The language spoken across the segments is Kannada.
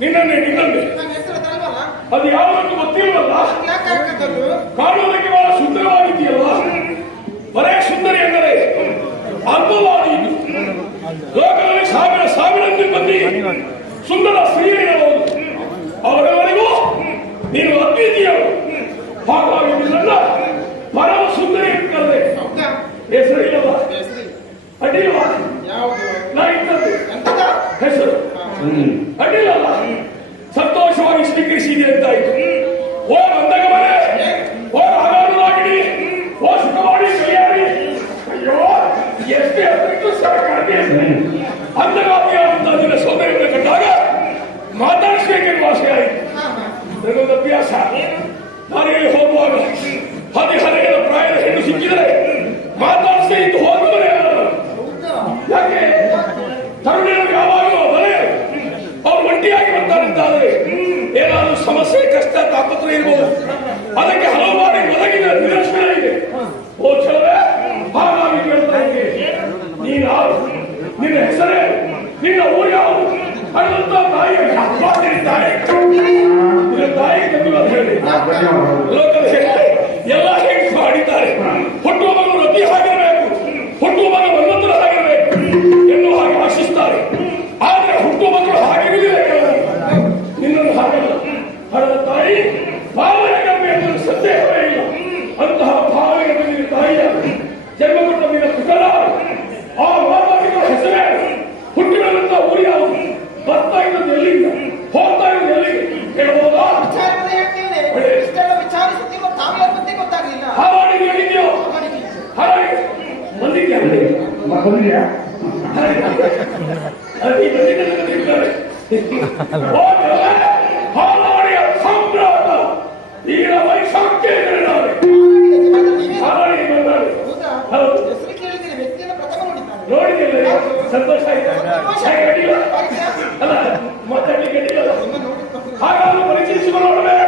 ನಿನ್ನನ್ನೇ ಅದು ಯಾವುದು ಗೊತ್ತಿಲ್ವಲ್ಲ. ಕಾಣುವುದಕ್ಕೆ ಬಹಳ ಸುಂದರವಾಗಿದೆಯಲ್ಲ. ಬರೇ ಸುಂದರಿ ಎಂದರೆ ಅಲ್ಪವಾದಿ ಇದು. ಲೋಕದಲ್ಲಿ ಸಾವಿರಾರು ಮಂದಿ ಸುಂದರ ಸ್ತ್ರೀಯರಿರಬಹುದು. ಅವರೆಲ್ಲರಿಗೂ ನೀನು ಅದ್ವಿತೀಯರು. ಹಾಗಾಗಿ ನಿನ್ನ ಪರಮ ಸುಂದರಿ ಕರೆದೆ. ಹೆಸರಿಲ್ಲವ ಅಡ್ಡಿಲ್ವಾ? ನಾ ಇದ್ದದ್ದು ಹೆಸರು ಅಡ್ಡಿಲ್ಲಲ್ಲ. ಸಂತೋಷವಾಗಿ ಸ್ವೀಕರಿಸಿದೆ ಅಂತಾಯ್ತು. ಓ ಬಂದಾಗ ಮನೆ, ಓ ಆಗಾರವಾಗಿಡಿ, ಓ ಸುಖವಾಗಿ ಕೈಯಾಡಿ. ಅಯ್ಯೋ ಎಷ್ಟೇ ಅದಕ್ಕೂ ಸರ್ಕಾರಕ್ಕೆ ಅಂದಗಾತಿಯಾದಂತಹ ನಿನ್ನ ಸೌಂದರ್ಯವನ್ನು ಕಂಡಾಗ ಮಾತಾಡಿಸಬೇಕೆಂಬ ಆಸೆ ಆಯಿತು. ನನಗೊಂದು ಅಭ್ಯಾಸ. ನಾನೇನು ಹೋಗುವಾಗ ಹದಿಹರೆಯದ ಪ್ರಾಯದ ಹೆಣ್ಣು ಸಿಕ್ಕಿದರೆ ಮಾತಾಡಿಸೇ ಇದ್ದು ಹೋಗುವರೆ. ಯಾಕೆ ತರುಣಿಯರು ಯಾವಾಗಲೂ ಬರೇ ಅವ್ರು ಒಂಟಿಯಾಗಿ ಬರ್ತಾರಂತಾದ್ರೆ ಏನಾದರೂ ಸಮಸ್ಯೆ, ಕಷ್ಟ, ತಾಪತ್ರ ಇರ್ಬೋದು. ಅದಕ್ಕೆ ಹಲವು ಬಾರಿ ಒದಗಿದ ನಿದರ್ಶನ ಇದೆ. ಓ ಚಲವೇ, ಹಾಗಾಗಿ ಕೇಳ್ತಾ ನೀನು ಯಾರು, ನಿನ್ನ ಹೆಸರೇ, ನಿನ್ನ ಊರು ಯಾವುದು, ಅನ್ನಂತ ತಾಯಿಯ ಮಾತಿರಿದ್ದಾರೆ. ನಿನ್ನ ತಾಯಿ ಕಮ್ಮಿ ಹೇಳಿ ಲೋಕದ ಎಲ್ಲ ಹೆಂಗಸು ಮಾಡಿದ್ದಾರೆ. ಹುಟ್ಟುವ ಮಗು ರತಿ ಆಗಿರಬೇಕು, ಹುಟ್ಟುವ ಮಗ ಬಲವಂತರ ಆಗಿರಬೇಕು ಎನ್ನುವ ಹಾಗೆ ಆಶಿಸ್ತಾರೆ. ಆದ್ರೆ ಹುಟ್ಟುವ ಮಕ್ಕಳು ಹಾಗಿರಲಿಲ್ಲ. ನಿನ್ನನ್ನು ಹಾಗಲ್ಲ. ಹಣದ ತಾಯಿ ಭಾವನೆ ಕಮ್ಮಿ ಎನ್ನುವ ಸಂದೇಹವೇ ಇಲ್ಲ. ಅಂತಹ ಭಾವನೆಗೆ ಬಂದಿನ ತಾಯಿಯ ಜನ್ಮ ಕೊಟ್ಟ ನಿನ್ನ ಪುಟಲ ಆ ಮಾತಾಡಿದ ಹೆಸರೇ. ಹುಟ್ಟಿದಂತ ಊರು ಯಾವುದು, ಬರ್ತಾ ಇದ್ದದ್ದು ಎಲ್ಲಿಂದ, ಹೋಗ್ತಾ ಇರೋದು ಎಲ್ಲಿಗೆ ಹೇಳ್ಬೋದಾ? ಹಾವಾಡಿಗೆ ಹೇಳಿದ್ಯೋ? ಹಾವಾಡಿಗೆ ಬಂದಿದ್ಯಾ? ಬಂದಿದ್ಯಾ? ಹಾವಾಡಿಯ ಸಾಮ್ರಾಟ ಈಗ ವೈಶಾಖ್ಯ ನೋಡಿದಿಲ್ಲ. ಸಂತೋಷ ಆಯ್ತು. ಅಲ್ಲ ಮಾತಾಡ್ಲಿಕ್ಕೆ ಅಡ್ಡಿಲ್ಲ. ಹಾಗಾದ್ರೂ ಪರಿಚಯಿಸುವ ನೋಡಬೇಕು.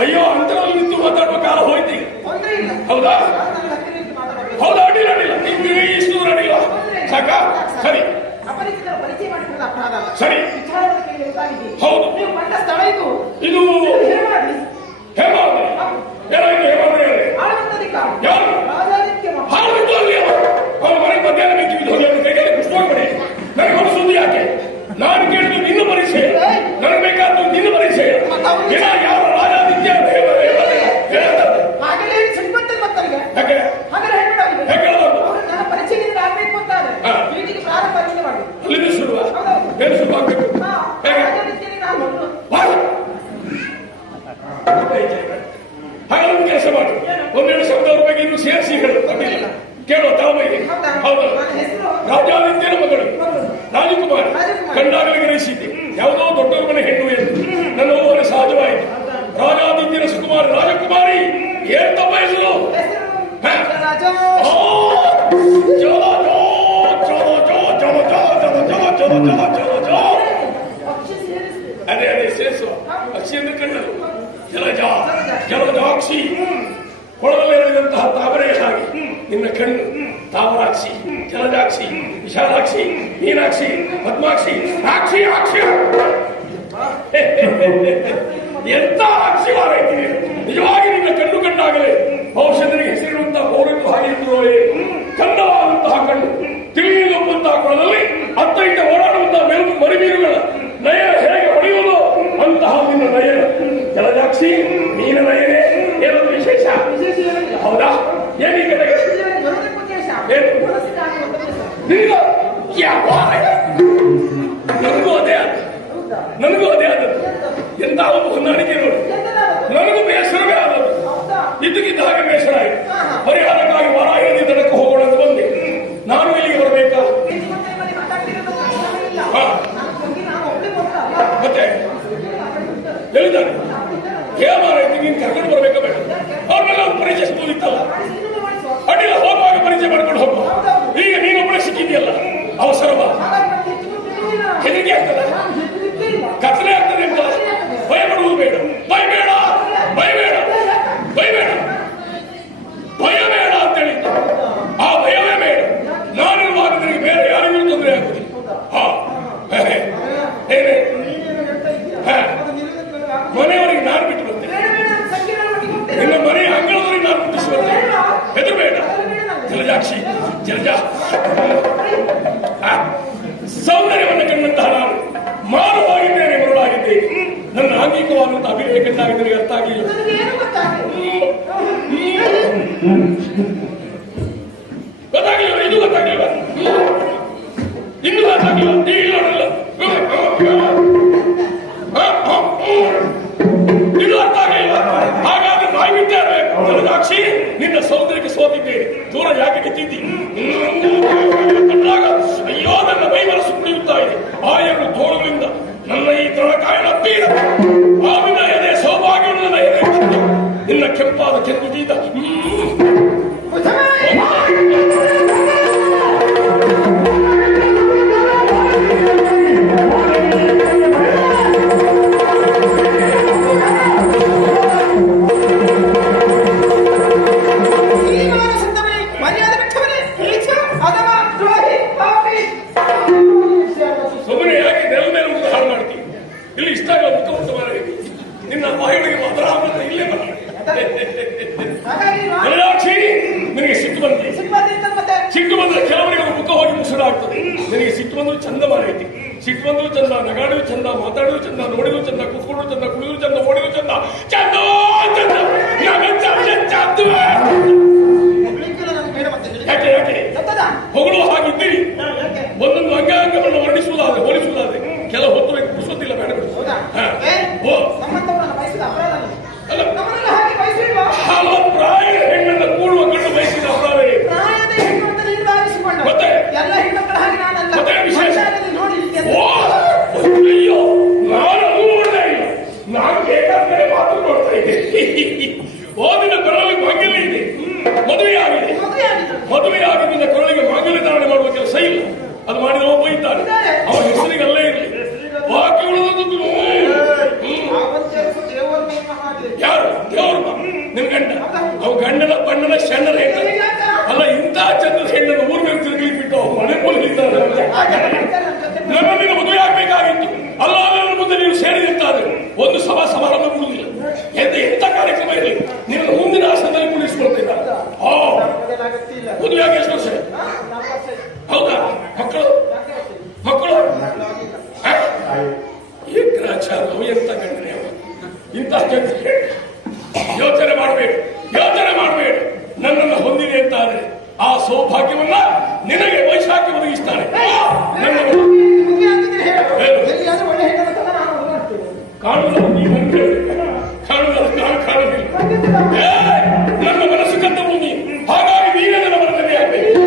ಅಯ್ಯೋ ಅಂತರಲ್ಲಿ ನಿಂತು ಮಾತಾಡುವ ಕಾಲ ಹೋಯ್ತು. ಹೌದಾ? ಹೌದಾ? ಅಡ್ಡಿಲ್ಲ ಅಡ್ಡಿಲ್ಲ. ನಿಮ್ಗೆ ಇಷ್ಟು ದೂರ ಅಡ್ಡಿಲ್ಲ. ಸಾಕ? ಸರಿ ಸರಿ. ಹೌದು, ಇದು ಹೇಮಾವತಿ. ಏನಾಯ್ತು ಹೇಮಾವತಿ? ಯಾರು ಹಾಳು ಅಲ್ಲಿ ಅವರ ಮನೆಗೆ ಮಧ್ಯಾಹ್ನ ಬೇಕಿದ್ದು ಹೋಗಿ ಅವ್ರ ಕೈಗೆ ಪುಸ್ತಕ ಬರೀ. ನನಗೆ ಒಂದು ಸುದ್ದಿ ಯಾಕೆ? ನಾನು ಕೇಳಿದ್ದು ನಿನ್ನ ಪರೀಕ್ಷೆ, ನನಗೆ ಬೇಕಾದ್ದು ನಿನ್ನ ಪರೀಕ್ಷೆ. ಯಾವ ರಾಜಾದಿತ್ಯ ಅಲ್ಲಿಂದ ಶುರುವ ಏನು ಶುರು ಆಗ್ಬೇಕು? ಹಾಗಾದ್ರೆ ಕೆಲಸ ಮಾಡಿ, 1,200,000 ರೂಪಾಯಿಗೆ ಇನ್ನು ಸೇರಿಸಿ ಹೇಳು. ಕೇಳೋ ತಾವೈಗೆ. ಹೌದಾ? ರಾಜಾದಿತ್ಯನ ಮಗಳು ರಾಜಕುಮಾರಿ ಕಂಡಾಗಲೇ ಗ್ರಹಿಸಿದ್ದೆ ಯಾವುದೋ ದೊಡ್ಡವರ ಮನೆ ಹೆಣ್ಣು ಎಂದು. ನನ್ನ ಊಹನೆ ಸಹಜವಾಯಿತು. ರಾಜಾದಿತ್ಯನ ಸುಕುಮಾರಿ ರಾಜಕುಮಾರಿ ಏನ್ ತಪ್ಪ ಹೆಸರು? ಅದೇ ಅದೇ ಸೇರಿಸುವ ಅಕ್ಷಿಯನ್ನು ಕಂಡರು. ಜಲಜ ಜಲಜಾಕ್ಷಿ ಕೊಳದಲ್ಲಿರುವಂತಹ ತಾವರೆ ಹಾಗೆ ನಿನ್ನ ಕಣ್ಣು. ತಾವರಾಕ್ಷಿ, ಜಲಜಾಕ್ಷಿ, ವಿಶಾಲಾಕ್ಷಿ, ಮೀನಾಕ್ಷಿ, ಪದ್ಮಾಕ್ಷಿ, ಸಾಕ್ಷಿ ಆಕ್ಷಿ. ಎಂತ ಆಕ್ಷಿವಾರೈತಿ ನಿಜವಾಗಿ. ನಿನ್ನ ಕಣ್ಣು ಕಂಡಾಗಲೇ ಔಷಧರಿಗೆ ಹೆಸರಿರುವಂತಹ ಪೌರತ್ವ ಹಾಗೆ ಇದ್ರು. ವಿಶೇಷ ಏನಿಲ್ಲ. ಹೌದಾ? ಏನೀಗ ಬರೋದಕ್ಕೆ ಉದ್ದೇಶ ಏನು? ಮನಸ್ಸಿಗೆ ಆಗುವ ಉದ್ದೇಶ. ನಿನಗೂ ನನಗೂ ಅದೇ ಆದ, ಹೌದಾ? ನನಗೂ ಅದೇ ಆದದ್ದು. ಎಂತ ಒಂದು ಹೊಂದಾಣಿಕೆ ನೋಡಿ, ನನಗೂ ಬೇಸರವೇ ಆದದ್ದು. ಹೌದಾ? ಇದ್ದಕ್ಕಿದ್ದ ಹಾಗೆ ಬೇಸರ ಆಯಿತು. ಪರಿಹಾರಕ್ಕಾಗಿ ವಾರಾಯಣಿ ದಡಕ್ಕೆ ಹೋಗೋಣ ಅಂತ ಬಂದೆ. ನಾನು ಇಲ್ಲಿಗೆ ಬರಬೇಕಾ? ಮತ್ತೆ ಹೇಳಿದ್ದಾನೆ ಹೇಮಾರೈತಿ ನೀನು ಕರ್ಕೊಂಡು ಬರ್ಬೇಕಾ ಬೇಡ? ಅವ್ರನ್ನೆಲ್ಲ ಒಂದು ಪರಿಚಯ ಸಿಗುತ್ತಿತ್ತಲ್ಲ, ಅಡ್ಡಿಲ್ಲ, ಹೋಗುವಾಗ ಪರಿಚಯ ಮಾಡ್ಕೊಂಡು ಹೋಗುವ. ಈಗ ನೀನೊಬ್ಬಳೆ ಸಿಕ್ಕಿದ್ಯಲ್ಲ, ಅವಸರವ ಹೆದರಿಕೆ ಆಗ್ತದೆ, ಕತ್ತಲೆ ಆಗ್ತದೆ ಅಂತ ಭಯ ಪಡುವುದು ಬೇಡ. ಭಯಬೇಡ, ಭಯಬೇಡ, ಭಯಬೇಡ, ಭಯಬೇಡ ಅಂತೇಳಿ. ಆ ಭಯವೇ ಬೇಡ. ನಾನಿರುವಾಗ ನಿನಗೆ ಬೇರೆ ಯಾರಿಗೂ ತೊಂದರೆ ಆಗುವುದಿಲ್ಲ. ಏನೇ ಮನೆಯವರಿಗೆ ನಾನು ಬಿಟ್ಟು ಬರ್ತೇನೆ, ನಿನ್ನ ಮನೆ ಅಂಗಳವರಿಗೆ ನಾನು ಮುಟ್ಟಿಸಿ ಬರ್ತೇನೆ. ಹೆದರಬೇಡ ಜಲಜಾಕ್ಷಿ, ಜಲಜ. ಸೌಂದರ್ಯವನ್ನು ಕಂಡಂತಹ ನಾನು ಮಾನವಾಗಿದ್ದೇನೆ, ಮರುಳಾಗಿದ್ದೇನೆ. ನನ್ನ ಆಂಗಿಕವಾದಂತಹ ಅಭಿನಯ ಕಂಡಾಗ ನನಗೆ ಅರ್ಥ ಆಗಲಿಲ್ಲ. ಗೊತ್ತಾಗಲಿಲ್ಲ, ಇದು ಗೊತ್ತಾಗಲಿಲ್ಲ, ಇನ್ನೂ ಗೊತ್ತಾಗಲಿಲ್ಲ. ಇದು ಅರ್ಥ ಆಗಲಿಲ್ಲ. ಹಾಗಾದ್ರೆ ನಾಯಿ ಬಿಟ್ಟೇ ಇರಬೇಕು. ಜಲಜಾಕ್ಷಿ, ನಿನ್ನ ಸೌಂದರ್ಯಕ್ಕೆ ಸೋತಿದ್ದೇನೆ. ದೂರ ಯಾಕೆ ಕಿತ್ತಿದ್ದಿ? ಕಂಡಾಗ ಅಯ್ಯೋ ನನ್ನ ಮೈ ಮನಸ್ಸು ಕುಡಿಯುತ್ತಾ ಇದೆ. ಆ ಎರಡು ತೋಳುಗಳಿಂದ ನನ್ನ ಈ ತೃಣಕಾಯನ ಬೀರ ಆವಿನ ಎದೆ ಸೌಭಾಗ್ಯವನ್ನು ನನ್ನ ಎದೆ ಬಂದು ನಿನ್ನ ಕೆಂಪಾದ ಕೆಂದುಟಿಯಿಂದ ಸುಮ್ಮನೆ ಯಾಕೆ ನೆಲ ಮೇಲೆ ಮುಖ ಹಾಳು ಮಾಡ್ತೀವಿ? ಇಲ್ಲಿ ಇಷ್ಟ ಆಗಲ್ಲ, ಮುಖ ಮಾರಾಗಿದೆ. ನಿನ್ನ ಬಾಯಿಗಳಿಗೆ ಮಾತ್ರ ಆಮೇಲೆ ಇಲ್ಲೇ ಬರ. ಜಲಜಾಕ್ಷಿ, ನಿನಗೆ ಸಿಟ್ಟು ಬಂದಿ. ಸಿಟ್ಟು ಬಂದ್ರೆ ಕೆಲವರಿಗೆ ಮುಖ ಹೋಗಿ ಮುಸುಡಾಗ್ತದೆ. ನಿನಗೆ ಸಿಟ್ಟು ಬಂದ್ರು ಚಂದ ಮಾರೈತಿ. ಸಿಟ್ಟು ಬಂದ್ರು ಚಂದ, ನಗಾಡುವುದು ಚಂದ, ಮಾತಾಡುವುದು ಚಂದ, ನೋಡಿದ್ರು ಚಂದ, ಕುತ್ಕೊಳ್ಳೋದು ಚಂದ, ಕುಡಿಯೋದು ಚಂದ, ಓಡಿದ್ರು ಚಂದ, ಚಂದ ಚಂದ. ಯಾಕೆ ಯಾಕೆ ಹೊಗಳು ಹಾಗಿದ್ದೀರಿ? ಒಂದೊಂದು ಅಂಗಾಂಗವನ್ನು ವರ್ಣಿಸುವುದಾದ್ರೆ ಹೋಲಿಸುವುದಾದ್ರೆ ಕೆಲವು ಹೊತ್ತು ಕುಡಿಸೋದಿಲ್ಲ, ಬೇಡ ಬಿಡು. ಅಲ್ಲ, ಪ್ರಾಯ ಹೆಣ್ಣನ್ನು ಕೂಡುವ ಗಂಡು ಬಯಸಿದ ಅಪರಾಧವೇ. ಮತ್ತೆ ಮತ್ತೆ ವಿಶೇಷ ಅಯ್ಯೋ, ನಾನು ಅದು ನೋಡ್ತಾ ಇಲ್ಲ, ನಾನು ಬೇಕಾದ್ರೆ ಮಾತು ನೋಡ್ತಾ ಇದ್ದೆ. ಓದಿನ ಕೊರಳಿಗೆ ಮಾಂಗಲ್ಯ ಇದೆ, ಮದುವೆಯಾಗಿದೆ. ಮದುವೆಯಾಗಿದ್ದ ಕೊರಳಿಗೆ ಮಾಂಗಲ್ಯ ಧಾರಣೆ ಮಾಡುವ ಕೆಲಸ ಇಲ್ಲ. ಅದು ಮಾಡಿದ ಒಬ್ಬ ಇದ್ದಾನೆ, ಅವನ ಹೆಸರಿಗೆ ಅಲ್ಲೇ ಇರಲಿ. ಬಾಕಿ ಉಳಿದದ್ದು ಯಾರು? ದೇವರು ನಿಮ್ ಗಂಡ. ಅವ ಗಂಡನ ಬಣ್ಣನ ಶಣ್ಣನ ಹೆಣ್ಣು ಅಲ್ಲ. ಇಂತಹ ಚಂದ್ರದ ಹೆಣ್ಣನ್ನು ಊರ್ ಮೇಲೆ ತಿರುಗಿ ಬಿಟ್ಟು ಮನೆ ಮೂಲಗಿದ್ದಾರೆ. ನನ್ನನ್ನು ಮದುವೆ ಆಗ್ಬೇಕಾಗಿತ್ತು. ಅಲ್ಲ, ನನ್ನ ಮುಂದೆ ನೀವು ಸೇರಿದಿರ್ತಾರೆ ಒಂದು ಸಭಾ ಸಮಾರಂಭ ಬಿಡುವುದಿಲ್ಲ. ಎಂತ ಕಾರ್ಯಕ್ರಮ ಇರಲಿ, ನಿನ್ನ ಮುಂದಿನ ಆಸನದಲ್ಲಿ ಕುಳಿಸ್ಕೊಳ್ತಿದ್ದ. ಮದುವೆ ಆಗಿ ಎಷ್ಟು ವರ್ಷ? ಹೌದಾ? ಮಕ್ಕಳು ಮಕ್ಕಳು ಏಕರಾಚಾರ ಎಂತ ಗಂಡನೆ ಅವ. ಇಂತಹ ಜನ ಯೋಚನೆ ಮಾಡಬೇಡಿ, ಯೋಚನೆ ಮಾಡಬೇಡಿ. ನನ್ನನ್ನು ಹೊಂದಿದೆ ಅಂತ ಆದ್ರೆ ಆ ಸೌಭಾಗ್ಯವನ್ನ ನಿನಗೆ ವೈಶಾಖಿ ಒದಗಿಸ್ತಾನೆ. ಕಾಣುವುದಲ್ಲ, ನೀವು ಕಾಣುವುದಲ್ಲ, ನಾನು ಕಾಣುವುದಿಲ್ಲ. ನನ್ನ ಮನಸ್ಸು ಕದ್ದ ಭೂಮಿ, ಹಾಗಾಗಿ ನೀವೇ ನನ್ನ ಮನದಲ್ಲಿ ಆಗಬೇಕು.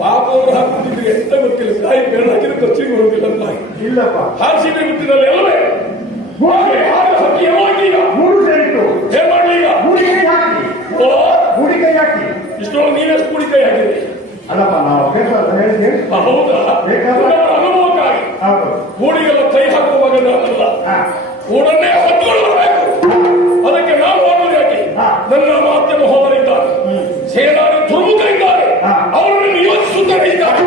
ಬಾಬು ಹಾಕುತ್ತಿದ್ರೆ ಎಂತ ಗೊತ್ತಿಲ್ಲ, ಕಾಯಿ ಬೇಡ ಹಾಕಿದ್ರೆ ಖರ್ಚಿಗೆ ಬರುವುದಿಲ್ಲ ಅಂತ. ಇಲ್ಲಪ್ಪ, ಹಾಸಿಗೆ ಬಿಟ್ಟಿನಲ್ಲಿ ಎಲ್ಲವೇ ಹಕ್ಕಿ ಯಾವಾಗ ಈಗ 3 ಸೇರಿತು. ಏನ್ ಮಾಡ್ಲಿ ಈಗ? ಹೂಡಿಕೆ ಹಾಕಿ, ಓ ಹೂಡಿಕೆ ಹಾಕಿ. ಇಷ್ಟೊಳಗೆ ನೀವೆಷ್ಟು ಕುಡಿಕೈ ಹಾಕಿದ್ರಿ? ಅಲ್ಲಪ್ಪ, ನಾವು ಬೇಕಾದ ಹೇಳಿದ್ವಿ. ಹೌದಾ? ಅನುಭವಕ್ಕಾಗಿ ಹೌದು. ಕೂಡಿಗೆಲ್ಲ ಕೈ ಹಾಕುವಾಗ ನಾನಲ್ಲ, ಕೂಡನ್ನೇ ಹೊತ್ಕೊಳ್ಳಬೇಕು. ಅದಕ್ಕೆ ನಾನು ಮಾಡೋದು ಯಾಕೆ? ನನ್ನ ಮಾಧ್ಯಮ ಹೋದರಿದ್ದಾರೆ, ಸೇನಾನಿ ದುರ್ಮುಖ ಇದ್ದಾರೆ, ಅವರನ್ನು ನಿಯೋಜಿಸುತ್ತಾರೆ ಇದ್ದಾರೆ.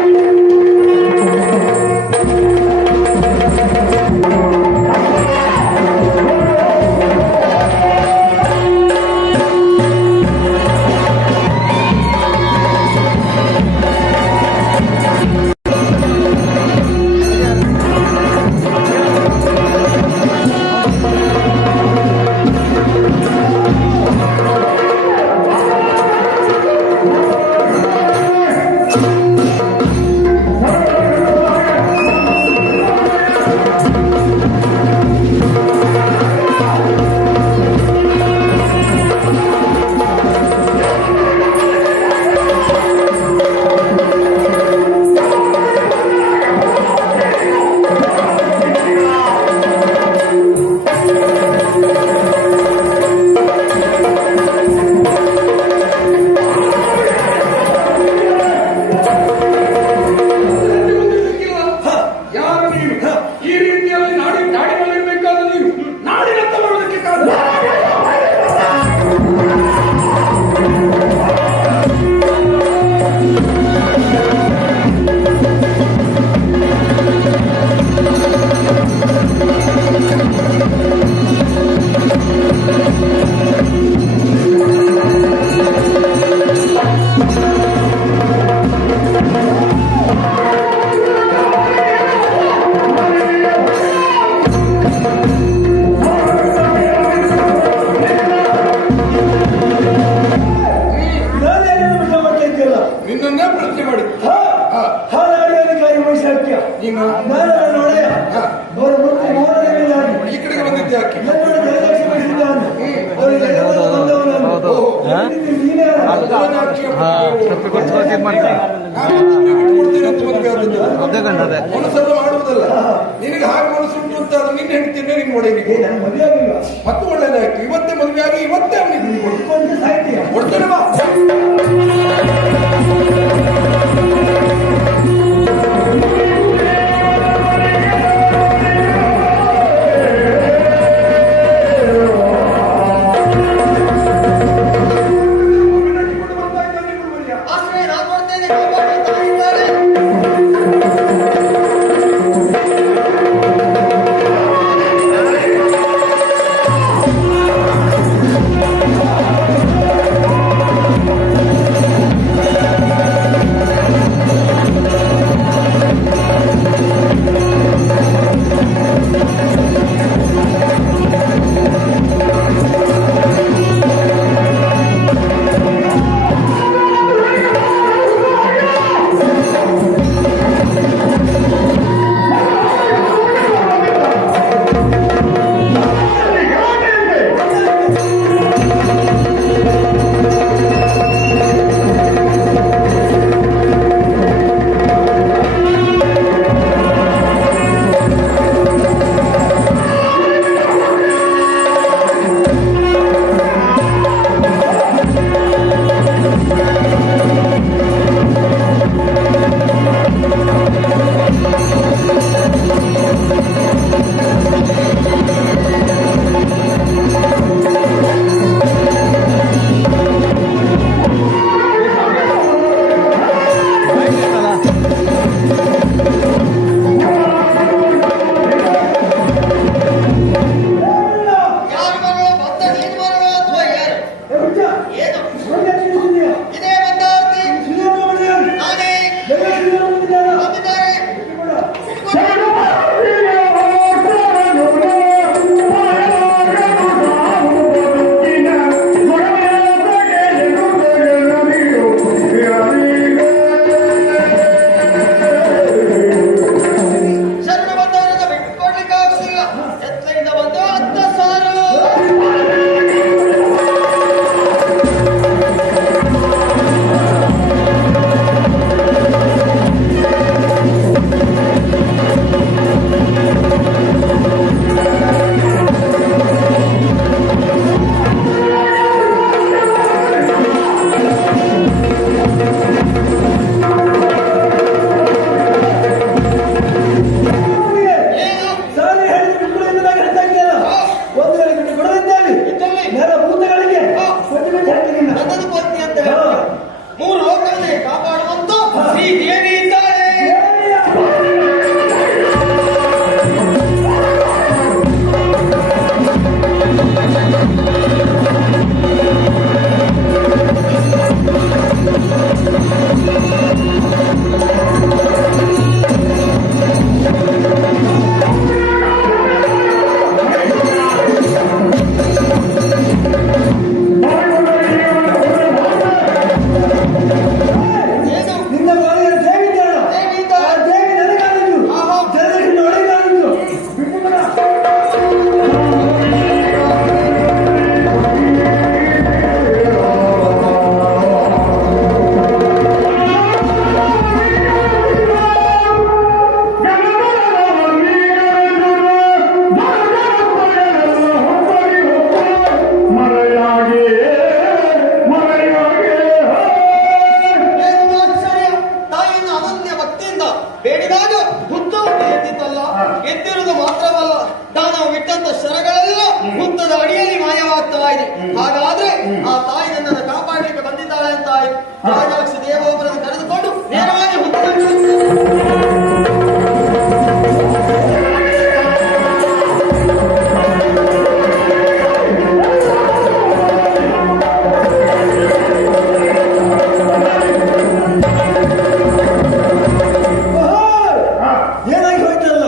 ನಿನ್ನನ್ನೇ ಪ್ರಶ್ನೆ ಮಾಡಿ ಈ ಕಡೆಗೆ ಬಂದಿದ್ದೆ ಯಾಕೆ? ಮನಸ್ಸನ್ನು ಮಾಡುವುದಲ್ಲ, ನಿನಗೆ ಹಾಗೆ ಮನಸ್ಸುಂಟು ಅಂತ ಅದು ನಿನ್ನ ಹೆಂಡ್ತಿನೇ ನಿನ್ ನೋಡಿ ಮತ್ತೆ ಒಳ್ಳೇದಾಯ್ತು. ಇವತ್ತೇ ಮದುವೆ ಆಗಿ ಇವತ್ತೇ ಅವನಿಗೆ ಕೊಡ್ತೇನೆ ಬಾ. ಇದ್ದಂತ ಶರಗಳೆಲ್ಲ ಹುತ್ತದ ಅಡಿಯಲ್ಲಿ ಮಾಯವಾಗ್ತಾ ಇದೆ. ಹಾಗಾದ್ರೆ ಆ ತಾಯಿ ನನ್ನನ್ನು ಕಾಪಾಡಲಿಕ್ಕೆ ಬಂದಿದ್ದಾಳೆ ಅಂತ ಆಯ್ತು. ರಾಜಾಕ್ಷ ದೇವೊಬ್ಬರನ್ನು ಕರೆದುಕೊಂಡು ನೇರವಾಗಿ ಹುತ್ತದ ಏನಾಗಿ ಹೋಯ್ತಲ್ಲ,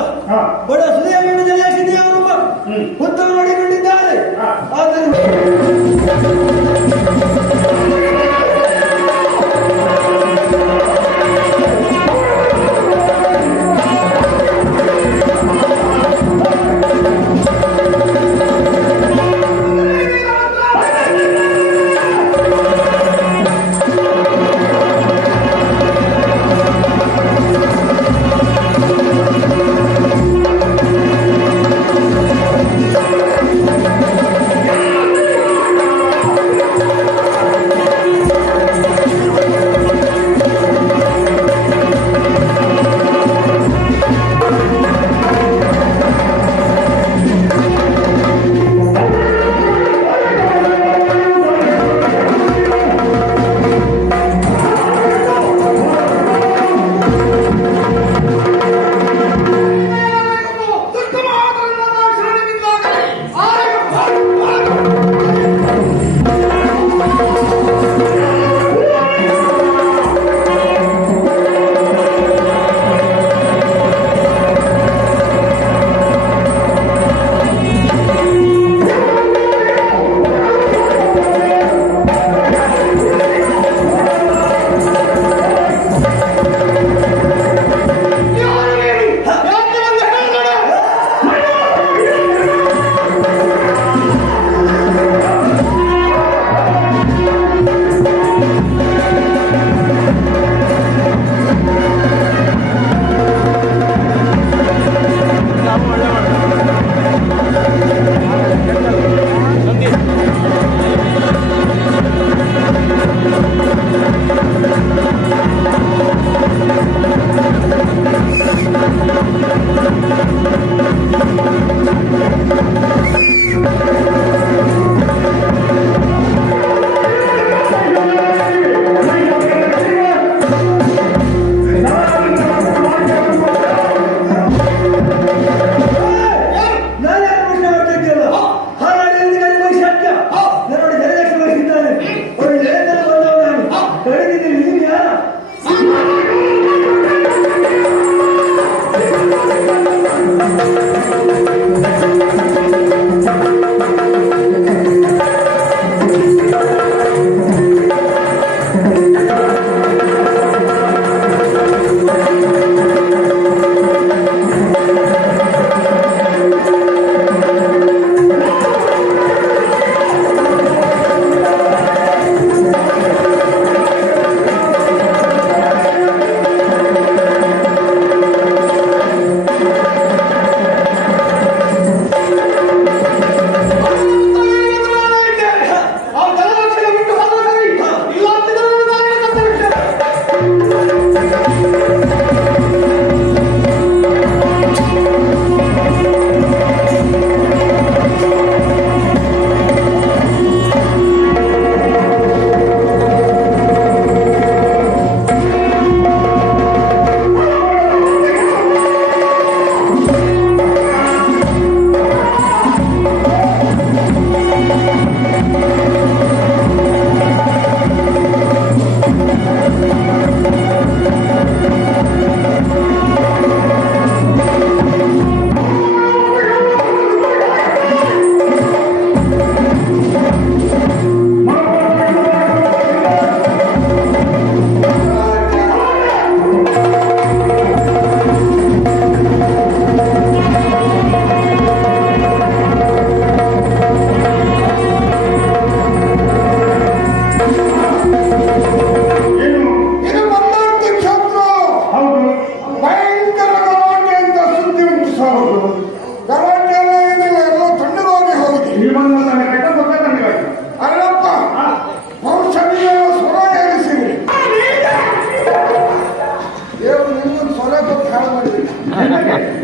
ಬಡ ಸುದೆಯನ್ನು ಹಾಕಿದ್ದೀಯಪ್ಪ, ಹುತ್ತ ನೋಡಿಕೊಂಡಿದ್ದಾರೆ. ಆದ್ದರಿಂದ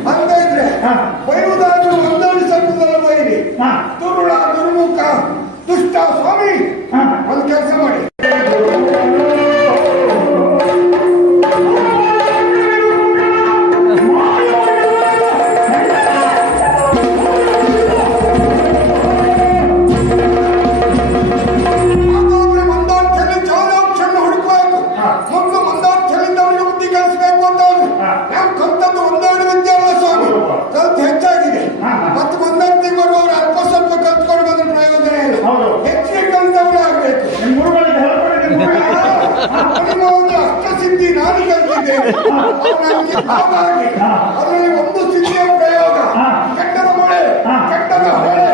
ಹಂಗಾದ್ರೆ ಬೈಯುವುದಾದ್ರೂ ಒಂದಾಡಿ ಸಂಘದಲ್ಲ ಹಾ. ದುರುಳ ದುರ್ಮುಖ ದುಷ್ಟ ಸ್ವಾಮಿ ಹಾ. ಒಂದು ಕೆಲಸ ಮಾಡಿ. ಹಾಗಾದ್ರೆ ಮಂದಾರ್ಥಲ್ಲಿ ಚಾಲಾಕ್ಷನ್ನು ಹುಡುಕಬೇಕು. ಹಾ. ಮೊದಲು ಮಂದಾರ್ಥಲ್ಲಿದ್ದವರಿಗೆ ಬುದ್ಧಿ ಕಲಿಸಬೇಕು ಅಂತ ಅವ್ರು. ಹಾ. ನಾವು ಕಲ್ತದ್ದು ಒಂದೆರಡು ವಿದ್ಯೆ ಅಲ್ಲ ಸ್ವಾಮಿ, ಹೌದು. ಕಲ್ತು ಹೆಚ್ಚಾಗಿದೆ. ಹಾ. ಮತ್ತು ಮಂದಾರ್ಥಿಗೆ ಬರುವವರು ಅಲ್ಪ ಸ್ವಲ್ಪ ಕಲ್ತ್ಕೊಂಡು ಬಂದ್ರೆ ಪ್ರಯೋಜನ ಇಲ್ಲ. ಹೌದು. ಹೆಚ್ಚಿಗೆ ಕಲಿತವರೇ ಆಗ್ಬೇಕು. ನಿಮ್ಮ ಗುರುಗಳಿಗೆ ಹೆಲ್ಪ್ ಮಾಡಿ ನಿಮ್ಮ ಗುರುಗಳಿಗೆ. ನಿಮ್ಮ ಒಂದು ಅಷ್ಟಸಿದ್ಧಿ ನಾನು ಕಲ್ತಿದ್ದೇನೆ. ನನಗೆ ಹಾಗಾಗಿ ಅದರಲ್ಲಿ ಒಂದು ಸಿದ್ಧಿಯ ಪ್ರಯೋಗ. ಹಾ. ಕೆಟ್ಟದ ಮಳೆ, ಹಾ. ಕೆಟ್ಟದ ಹೊಳೆ.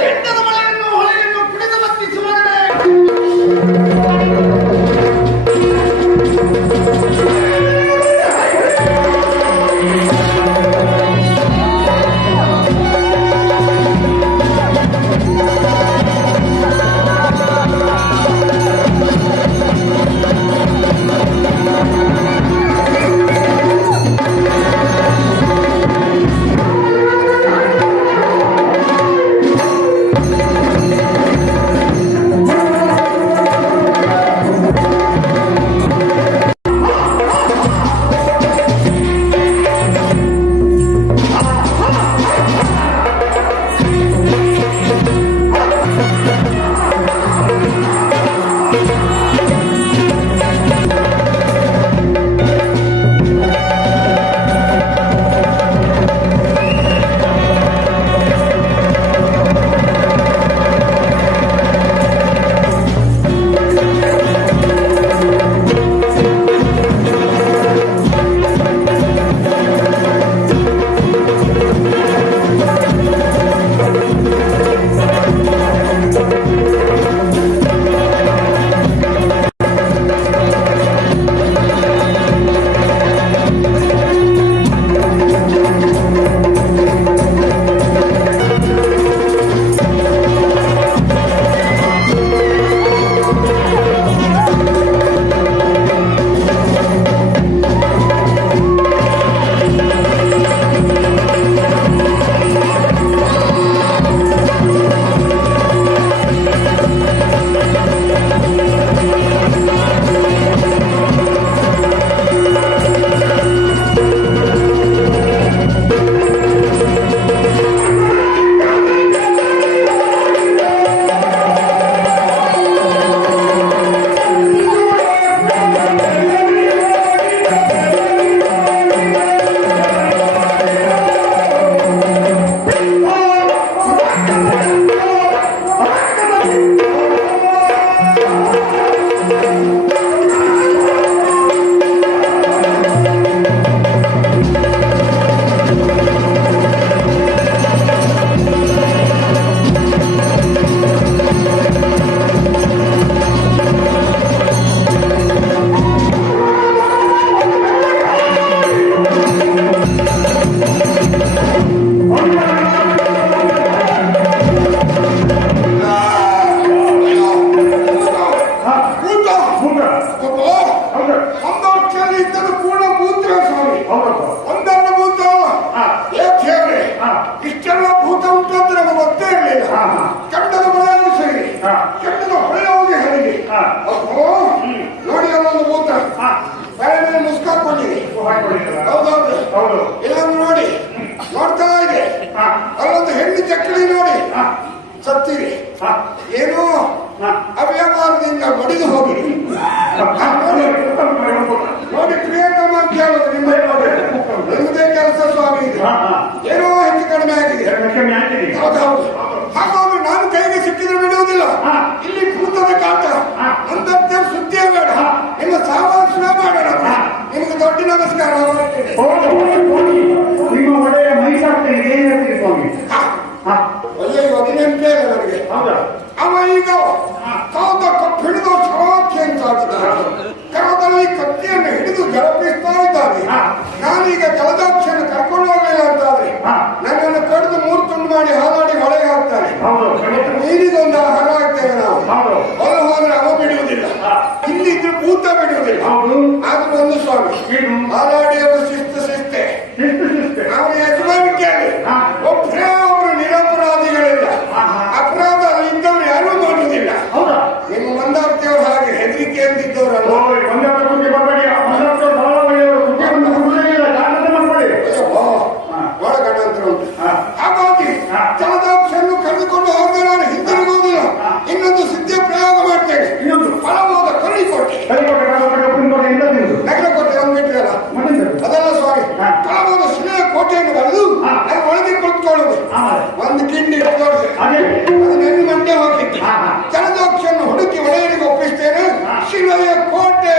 ಕೆಟ್ಟದ ಮಳೆಯನ್ನು ಹೊಳೆಯನ್ನು ಕುಡಿದು ಬತ್ತಿಸುವವನೇ. ನಕ್ಕಳಿ ನೋಡಿ ಸತ್ತೀರಿ ಏನೋ ಅವ್ಯವಹಾರದಿಂದ ಮಡಿದು ಹೋಗಿರಿ. ನೋಡಿ ಪ್ರಿಯತಮ ಅಂತ ಹೇಳೋದು ನಿಮ್ಮದೇ ಕೆಲಸ ಸ್ವಾಮಿ ಇದೆ. ಏನೋ ಹೆಚ್ಚು ಕಡಿಮೆ ಆಗಿದೆ. ಹೌದೌದು. ಹಾಗಾದ್ರೆ ನಾನು ಕೈಗೆ ಸಿಕ್ಕಿದ್ರೆ ಬಿಡುವುದಿಲ್ಲ. ಇಲ್ಲಿ ಭೂತದ ಕಾಟ ಅಂತರ್ಜ ಸುದ್ದಿಯೇ ಬೇಡ. ನಿಮ್ಮ ಸಾವಾಸನ ಮಾಡೋಣ. ನಿಮಗೆ ದೊಡ್ಡ ನಮಸ್ಕಾರ. ನಿಮ್ಮ ಒಳ್ಳೆಯ ಮೈಸಾಗ್ತೇನೆ ಏನ್ ಹೇಳ್ತೀರಿ ಸ್ವಾಮಿ? ಅಯ್ಯೋ ಅದಿನೆಂಟೇ ನನಗೆ. ಅವ ಈಗ ತಾತ ಕಪ್ಪು ಹಿಡಿದು ಛಾತಿ ಅಂತ ಆಗಿದ್ದಾನೆ. ಕರದಲ್ಲಿ ಕತ್ತಿಯನ್ನು ಹಿಡಿದು ಜಲಪಿಸ್ತಾ ಇದ್ದಾನೆ. ನಾನೀಗ ಜಲದಾಕ್ಷಿಯನ್ನು ಕರ್ಕೊಂಡು ಹೋಗಲಿಲ್ಲ ಅಂತಾದ್ರೆ ನನ್ನನ್ನು ಕಡಿದು 3 ತುಂಡು ಮಾಡಿ ಹಾಲಾಡಿ ಹೊಳೆಗೆ ಹಾಕ್ತಾನೆ. ನೀರಿಗೊಂದು ಹಾರ ಹಾಕ್ತೇವೆ ನಾವು. ಹೊರ ಹೋದ್ರೆ ಅವ ಬಿಡುವುದಿಲ್ಲ, ಇಲ್ಲಿದ್ರೆ ಭೂತ ಬಿಡುವುದಿಲ್ಲ. ಆದ್ರೂ ಒಂದು ಸ್ವಾಮಿ ಹಾಲಾಡಿ ಅವರು ಶಿಸ್ತೆ ಅವರ ಯಜಮಾನಿ ಕೇಳಿ ಒಬ್ಬರೇ ಅವರು ನಿರಪರಾಧಿಗಳಿಲ್ಲ. ಅಪರಾಧ ಇದ್ದವ್ರು ಯಾರೂ ಮಾಡುವುದಿಲ್ಲ. ನಿಮ್ಮ ಮಂದಾರ್ತಿಯವರು ಹಾಗೆ ಹೆದರಿಕೆ ಅಂತಿದ್ದವರಲ್ಲ. ಬಹಳ ಗಣಂತರ ಉಂಟು. ಹಾಗಾಗಿ ಜಲದಾಕ್ಷನ್ನು ಕರೆದುಕೊಂಡು ಹೋಗಿ ನಾನು ಹಿಂದಿರುಗುವುದಿಲ್ಲ. ಇನ್ನೊಂದು ಸಿದ್ಧ ಪ್ರಯೋಗ ಮಾಡ್ತೇನೆ. ಫಲವಾದ ಕರಿಕೋಟೆ ನಗರ ಕೋಟೆ ಒಂದು ಬಿಟ್ಟರಲ್ಲ ಅದಲ್ಲ ಸ್ವಾಮಿ. ಫಲವಾದ ಶಿಲೆಯ ಕೋಟೆಯನ್ನು ಬರೆದು ಅದು ಒಳಗೆ ಕುಳಿತುಕೊಳ್ಳುವುದು. ಒಂದು ಕಿಂಡಿ ತೋರಿಸಿ ಅದನ್ನು ಮಂಡ್ಯ ಹೋಗಿದ್ದೆ. ಜಲದಾಕ್ಷನ್ನು ಹುಡುಕಿ ಒಡೆಯರಿಗೆ ಒಪ್ಪಿಸ್ತೇನೆ. ಶಿಲೆಯ ಕೋಟೆ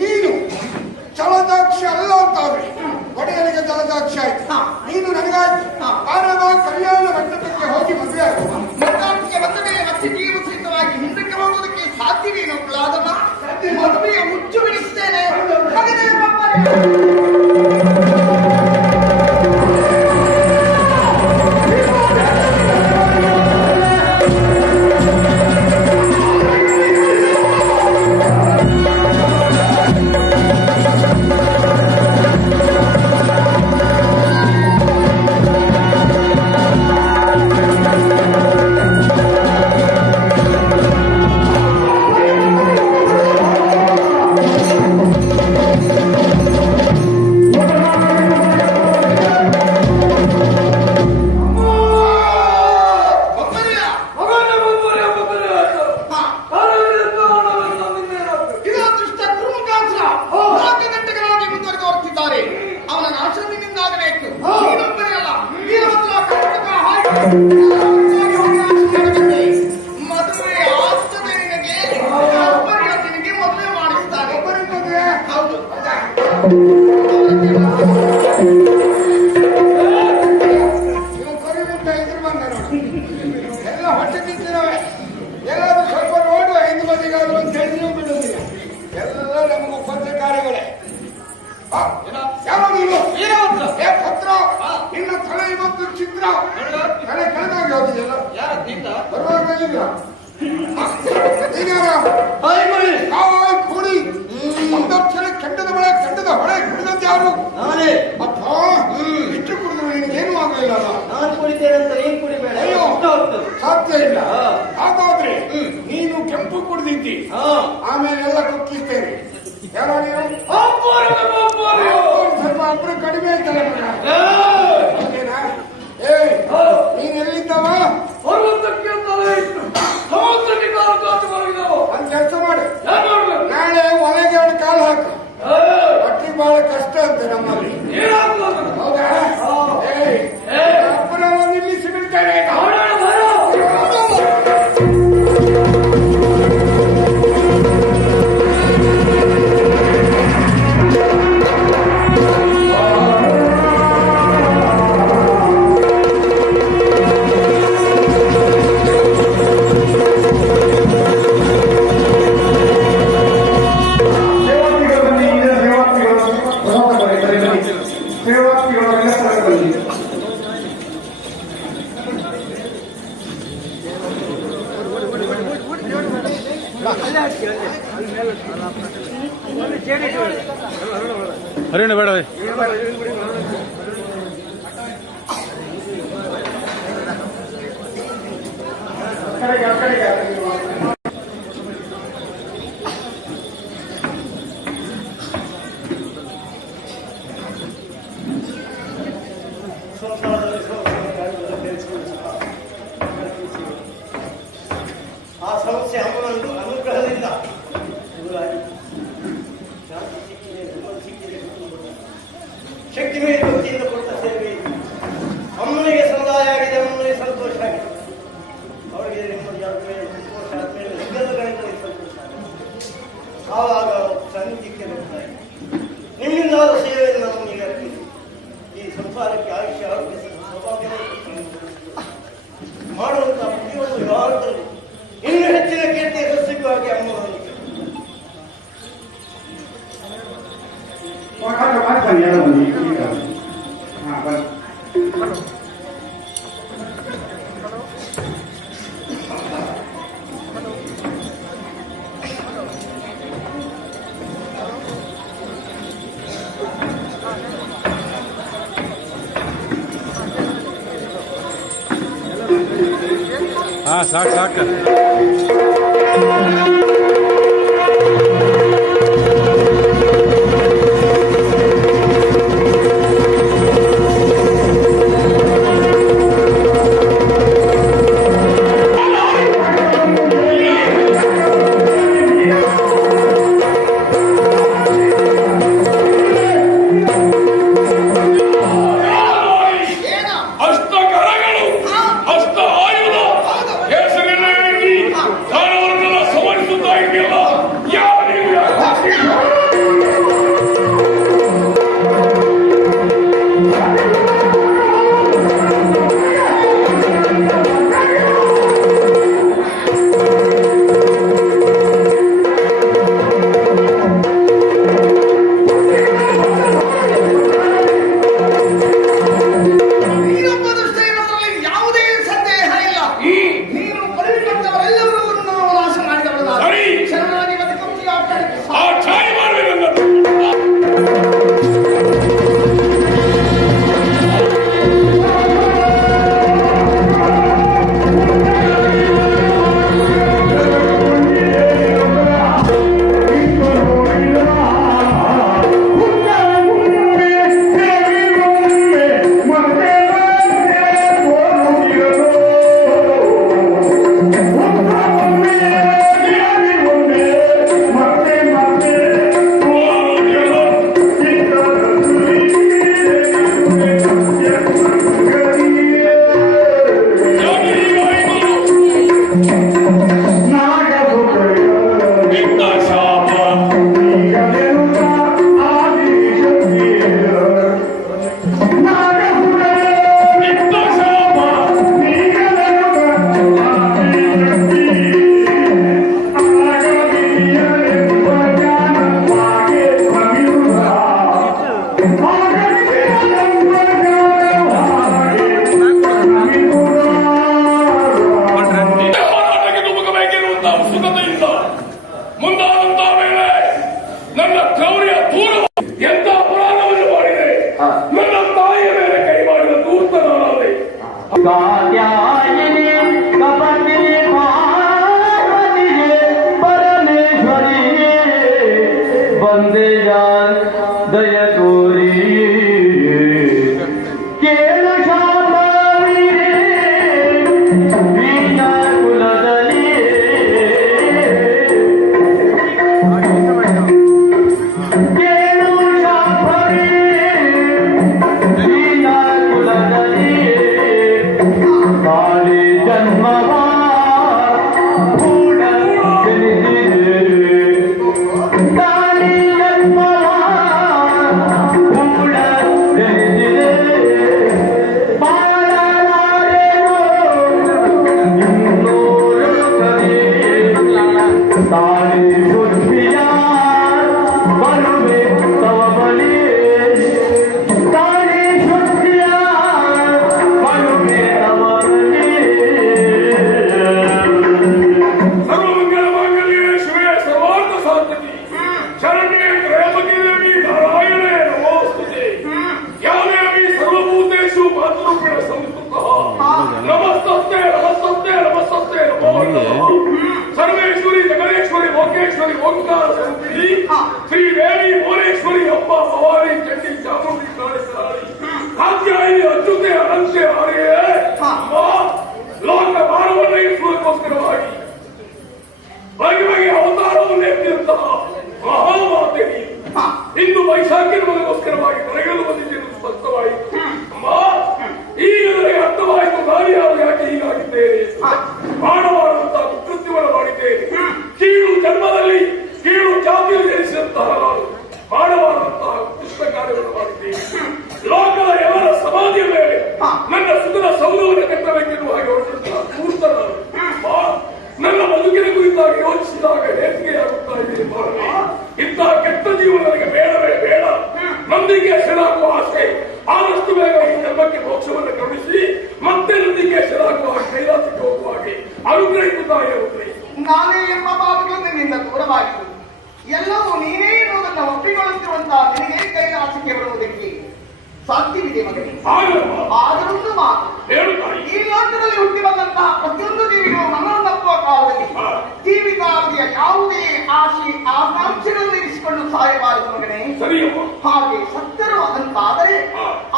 ನೀನು ಜಲದಾಕ್ಷ ಅಲ್ಲ ಅಂತಾದ್ರೆ ಒಡೆಯನಿಗೆ ಜಲದಾಕ್ಷ ಆಯ್ತು. ನೀನು ನನಗಾಯ್ತು. ಆರಾಮಾಗಿ ಕಲ್ಯಾಣ ಮಂಟಪಕ್ಕೆ ಹೋಗಿ ಮದುವೆ ಆಗುವ. ಮಂಟಪಕ್ಕೆ ಬಂದ ಮೇಲೆ ಮತ್ತೆ ಜೀವ ಸಹಿತವಾಗಿ ಹಿಂದಕ್ಕೆ ಹೋಗುವುದಕ್ಕೆ ಸಾಧ್ಯವೇನು? ಮದುವೆಯ ಮುಚ್ಚು ಬಿಡಿಸ್ತೇನೆ. ಎಲ್ಲ ಹೊಟ್ಟೆ ತಿಂತಿರವೆ. ಎಲ್ಲಾದ್ರೂ ಸ್ವಲ್ಪ ನೋಡುವ ಹಿಂದೆ ಬದಿಗಾದ್ರು ಅಂತ ಹೇಳಿದ್ರು ಬಿಡುವುದಿಲ್ಲ. ಎಲ್ಲ ನಮಗೆ ಉಪದ್ರಕಾರಿಗಳೇ. ಯಾರೋ ನೀನು ವೀರಭದ್ರ. ಏ ಪತ್ರ ನಿನ್ನ ತಲೆ ಇವತ್ತು ಚಿತ್ರ ತಲೆ ಕೆಳಗಾಗಿ ಹೋಗಿದೆಯಲ್ಲ ಯಾರ ನಿಂದ ಬರುವಾಗ ಇಲ್ಲ ನೀನ್ಯಾರ ಹಾಯ್ಕೊಳ್ಳಿ. ಕಾವಾಯ್ ಕೂಡಿ ಒಂದಕ್ಷರ ಕೆಂಡದ ಮಳೆ ಕೆಂಡದ ಹೊಳೆ ಕುಡಿದಂತೆ ಯಾರು ನಾನೇ. ಅಪ್ಪ ಇಷ್ಟು ಕುಡಿದ್ರೆ ನಿನಗೇನು ಆಗಲಿಲ್ಲ ನಾನು ಕುಡಿತೇನೆ ಅಂತ ನೀನ್ ಕುಡಿಬೇಡ. ಅಯ್ಯೋ. ಇಷ್ಟ ಹೋಗ್ತದೆ. ಸಾಧ್ಯ ಇಲ್ಲ ಹಾ. ಹಾಗಾದ್ರೆ ನೀನು ಕೆಂಪು ಕುಡಿದಿದ್ದಿ ಹಾ. ಆಮೇಲೆ ಎಲ್ಲ ಕುಕ್ಕಿಸ್ತೇನೆ ಯಾರೋ ನೀನು ಅಪ್ಪರು. ಸ್ವಲ್ಪ ಅಬ್ರು ಕಡಿಮೆ ಇರ್ತಾರೆ ಹೌದೇನಾ? ಏ ನೀನ್ ಎಲ್ಲಿದ್ದವ ಪರ್ವತಕ್ಕೆ ತಲೆ ಇಟ್ಟು ಸಮುದ್ರಕ್ಕೆ ಕಾಲು ಚಾಚಿ ಮಲಗಿದವು. ಒಂದ್ ಕೆಲಸ ಮಾಡು ಯಾರು ಮಾಡ್ಬೇಕು? ನಾಳೆ ಒಳಗೆ ಎರಡು ಕಾಲು ಹಾಕು ಅಟ್ಟಿ ಬಹಳ ಕಷ್ಟ ಅಂತೆ ನಮ್ಮಲ್ಲಿ ಏನಾಗ್ತದೆ? ಹೌದಾ ಅಬ್ಬರನ್ನು ನಿಲ್ಲಿಸಿ ಬಿಡ್ತೇನೆ ನೋಡೋಣ ಬರೋ. ಸೇವಾರ್ಥಿಗಳು ಬನ್ನಿ, ಈಗ ಸೇವಾರ್ಥಿಗಳು ಪ್ರಸಾದ ಬರೀತಾರೆ ಬನ್ನಿ. ಸೇವಾರ್ಥಿಗಳು ಎಲ್ಲ ಸ್ಥಳಕ್ಕೆ ಬನ್ನಿ. ಹರಿಣ ಬೇಡ ಆ ಸಮಸ್ಯೆ ಅಮ್ಮನಂದು ಅನುಗ್ರಹದಿಂದ ಎದುರಾಗಿ ಶಾಂತಿ ಸಿಕ್ಕಿದೆ, ನೆಮ್ಮದಿ ಸಿಕ್ಕಿದೆ, ಶಕ್ತಿ ಮೇಲೆ ಭಕ್ತಿಯಿಂದ ಕೊಟ್ಟ ಸೇವೆ ಇದು. ಅಮ್ಮನಿಗೆ ಸಮುದಾಯ ಆಗಿದೆ, ಅಮ್ಮನಿಗೆ ಸಂತೋಷ ಆಗಿದೆ. ಅವರಿಗೆ ನೆಮ್ಮದಿ ಆದ್ಮೇಲೆ ಸಂತೋಷ ಆದ್ಮೇಲೆ ಎಲ್ಲರ ಗಣಿತಕ್ಕೆ ಸಂತೋಷ ಆಗಿದೆ. ಆವಾಗ ಸಾನ್ನಿಧ್ಯಕ್ಕೆ ಬರ್ತಾರೆ. ನಿಮ್ಮಿಂದಾದ ಸೇವೆಯನ್ನು ನಮಗೆ ಅರ್ಪಿಸಿ ಈ ಸಂಸಾರಕ್ಕೆ ಆಯುಷ್ಯ ಆರೋಗ್ಯ ಸೌಭಾಗ್ಯ ಮಾಡುವಂತಹ ಪ್ರತಿಯೊಂದು ವ್ಯವಹಾರದಲ್ಲಿ ಇನ್ನು ಹೆಚ್ಚಿನ ಕೀರ್ತಿ ಯಶಸ್ವಿಗಾಗಿ ಅಮ್ಮನನ್ನು ಬನ್ನಿ, ಎಲ್ಲ ಬನ್ನಿ. ಈಗ ಹಾ ಬನ್ನಿ. ಹಾ ಸಾಕು ಸಾಕು. ಅಷ್ಟ ಕರಗಳು ಅಷ್ಟ ಆಯುಧ ಹೆಸರಿನಲ್ಲಿ ದಾನವರನ್ನೆಲ್ಲ ಸಂಹರಿಸುತ್ತಾ ದಯ ತೋರಿ ಕೇಳು ಶಾಂಭವಿ ವೀಣ ಕುಲದಲ್ಲಿ ಕೇಳು ಶಾಂಭವಿ ವೀಣ ಕುಲದಲ್ಲಿ ಕಾಳಿ ಜನ್ಮವ ಕೂಡ ತಿಳಿದಿದೆ ಕಾಳಿ ಜನ್ಮವ ಕೂಡ ತಿಳಿದಿದೆ ಬಾಳಲಾರೆನೋ ಇನ್ನೂರು ಕಲಿ ತಾಳಿ ಶುದ್ಧಿಯ ಬರುವೆ ತವ ಬಲಿ ತಾಳಿ ಶುದ್ಧಿಯ ಬರುವೆ ತವ ಬಲಿ ಸರ್ವಮಂಗಲ ಮಾಂಗಲ್ಯೇ ಶಿವೆ ಸರ್ವಾರ್ಥ ಸಾಧಕಿ ಶರಣ್ಯೇ ತ್ರಯಂಬಕೆ ದೇವಿ ನಾರಾಯಣೇ ನಮೋಸ್ತುತೆ ಯಾ ದೇವಿ ಸರ್ವಭೂತೇಷು ಮಾತೃರೂಪೇಣ ಸಂಸ್ತುತಃ ನಮಸ್ತಸ್ತೆ ನಮಸ್ತಸ್ತೆ ನಮಸ್ತಸ್ತೆ ನಮೋ ನಮಃ ಸರ್ವೇಶ್ವರಿ ಜಗದೇಶ್ವರಿ ಲೋಕೇಶ್ವರಿ ಓಂಕಾರ ಸ್ವರೂಪಿಣಿ ಶ್ರೀದೇವಿ ಭುವನೇಶ್ವರಿ ಅಂಬ ಭವಾನಿ ಚಂಡಿ ಚಾಮುಂಡಿ ಕಾಳೇಶ್ವರಿ ಕಾತ್ಯಾಯಿನಿ ಅಚ್ಯುತೆ ಅನಂತೆ ಆರ್ಯೆ ಅಮ್ಮ ಲೋಕ ಭಾರವನ್ನು ಇರಿಸುವುದಕ್ಕೋಸ್ಕರವಾಗಿ ಬಗೆ ಬಗೆಯ ಅವತಾರವನ್ನು ಎತ್ತಿದಂತಹ ಮಹಾಮಾತೆ ಇಂದು ವೈಶಾಖಿ ನಮಗೋಸ್ಕರವಾಗಿ ಬರೆಯಲು ಬಂದಿದ್ದೇನೆ ಸ್ಪಷ್ಟವಾಯಿತು ಅಮ್ಮ ಈಗ ನನಗೆ ಅರ್ಥವಾಯಿತು ನಾನು ಯಾಕೆ ಹೀಗಾಗಿದ್ದೇನೆ ಮಾಡಬಾರದಂತಹ ಕುಕೃತ್ಯವನ್ನು ಮಾಡಿದ್ದೇನೆ ಕೀಳು ಜನ್ಮದಲ್ಲಿ ಕೀಳು ಜಾತಿಯಲ್ಲಿ ಜನಿಸಿದಂತಹ ನಾನು ಮಾಡಬಾರದಂತಹ ದುಷ್ಟ ಕಾರ್ಯವನ್ನು ಮಾಡಿದ್ದೇನೆ ಲೋಕದ ಎಲ್ಲರ ಸಮಾಧಿಯ ಮೇಲೆ ನನ್ನ ಸುಖದ ಸೌಧವನ್ನು ಕಟ್ಟಬೇಕೆನ್ನುವ ಹಾಗೆ ಹೊರಟಂತಹ ಧೂರ್ತ ನಾನು ನನ್ನ ಬದುಕಿನ ಕುರಿತಾಗಿ ಯೋಚಿಸಿದಾಗ ಹೇಸಿಗೆಯಾಗುತ್ತಾ ಇದೆ ಮಾನವೇ. ಇಂತಹ ಕೆಟ್ಟ ಜೀವನ ನನಗೆ ಬೇಡವೇ ಬೇಡ. ನಂದಿಕೇಶನಾಗುವ ಆಸೆ ಆದಷ್ಟು ಬೇಗ ಈ ಜನ್ಮಕ್ಕೆ ಮೋಕ್ಷವನ್ನು ಕರುಣಿಸಿ ಮತ್ತೆ ನಂದಿಕೇಶನಾಗುವ ಕೈಲಾಸಕ್ಕೆ ಹೋಗುವ ಹಾಗೆ ಅನುಗ್ರಹಿಸುತ್ತಾಯಿ ಅನುಗ್ರಹಿಸು. ನಾನೇ ಎಂಬ ಭಾವಗಳು ನಿನ್ನಿಂದ ದೂರವಾಗಿದೆ. ಎಲ್ಲವೂ ನೀನೇ ಎನ್ನುವುದನ್ನು ಒಪ್ಪಿಕೊಳ್ಳುತ್ತಿರುವಂತಹ ನಿನಗೆ ಕೈಲಾಸಕ್ಕೆ ಬರುವುದಕ್ಕೆ ಸಾಧ್ಯವಿದೆ ಮಗನೇ. ಆದರೊಂದು ಮಾತು, ಈ ಲೋಕದಲ್ಲಿ ಹುಟ್ಟಿ ಬಂದಂತಹ ಪ್ರತಿಯೊಂದು ಜೀವಿಗಳು ನನ್ನನ್ನಪ್ಪುವ ಕಾಲದಲ್ಲಿ ಜೀವಿತಾವಧಿಯ ಯಾವುದೇ ಆಶೆ ಆಕಾಂಕ್ಷೆಗಳನ್ನು ಇರಿಸಿಕೊಂಡು ಸಾಯಬಾರದು ಮಗನೇ. ಹಾಗೆ ಸತ್ತರು ಅದಂತಾದರೆ